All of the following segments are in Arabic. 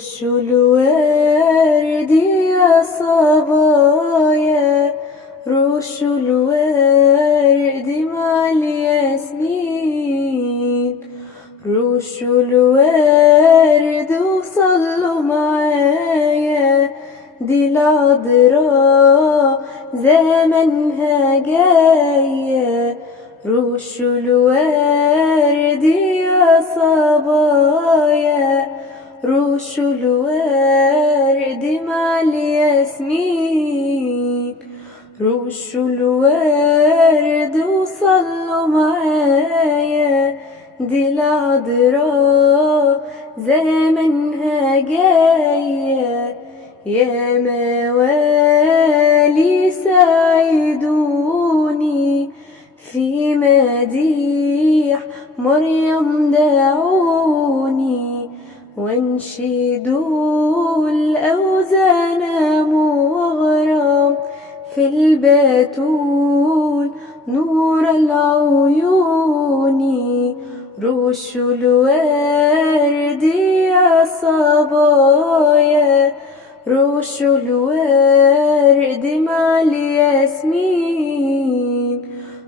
رش الورد يا صبايا، رش الورد مع الياسمين، رش الورد وصلوا معايا، دي العذراء زمنها جاية. رش الورد يا صبايا، رش الورد مع الياسمين، رش الورد وصلوا معايا، دي العذراء زمنها جاية. يا موالي ساعدوني في مديح مريم، دعوني وانشدوا الأوزان مغرم في البتول نور العيون. رش الورد يا صبايا، رش الورد مع الياسمين،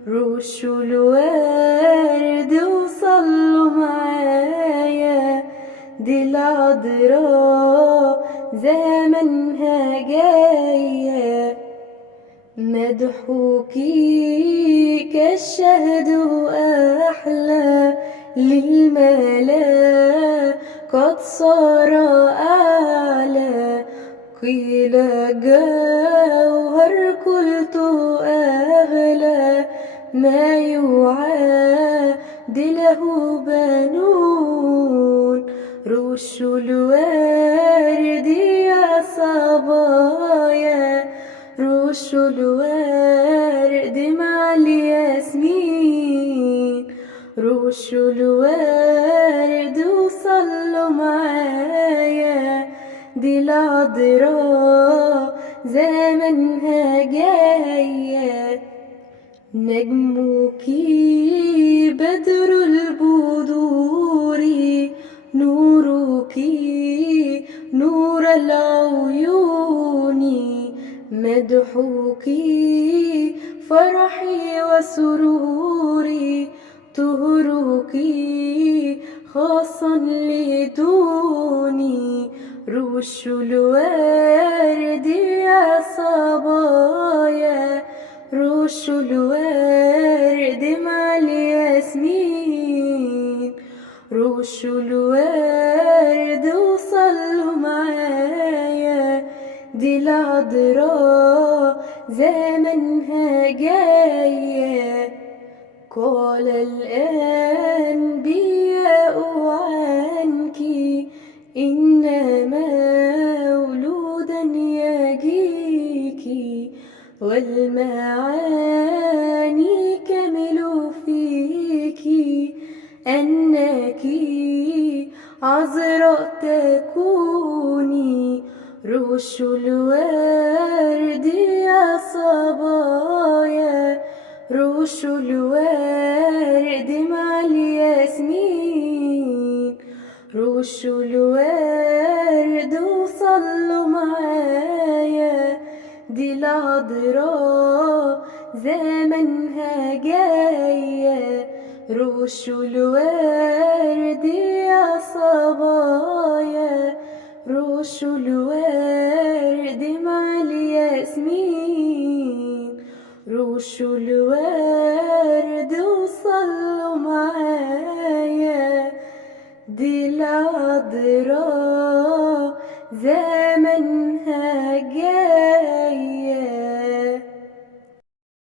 رش الورد وصلوا معايا، دي العذراء زمنها جاية. مدحوكي كالشهد أحلى للملا، قد صار أعلى، قيل جوهر قلت أغلى، ما يعاد له بنون. رش الورد يا صبايا، رش الورد مع الياسمين، رش الورد وصلوا معايا، دي العذراء زمنها جاية. نجمك بدر البدور، نورك نور العيون، مدحوك فرحي وسروري، طهرك خاصا لدوني. رش الورد يا صبايا، رش الورد مع الياسمين، رش الورد وصلوا معايا، دي العذراء زمنها جاية. قال الأنبياء عنك إن مولودا يجيك، والمعاني كمل فيك، أنك عذراء تكوني. رش الورد يا صبايا، رش الورد مع الياسمين، رش الورد وصلوا معايا، دي العذراء زمنها جاية. رش الورد يا صبايا، رش الورد مع الياسمين، رش الورد وصلوا معايا، دي العذراء زمنها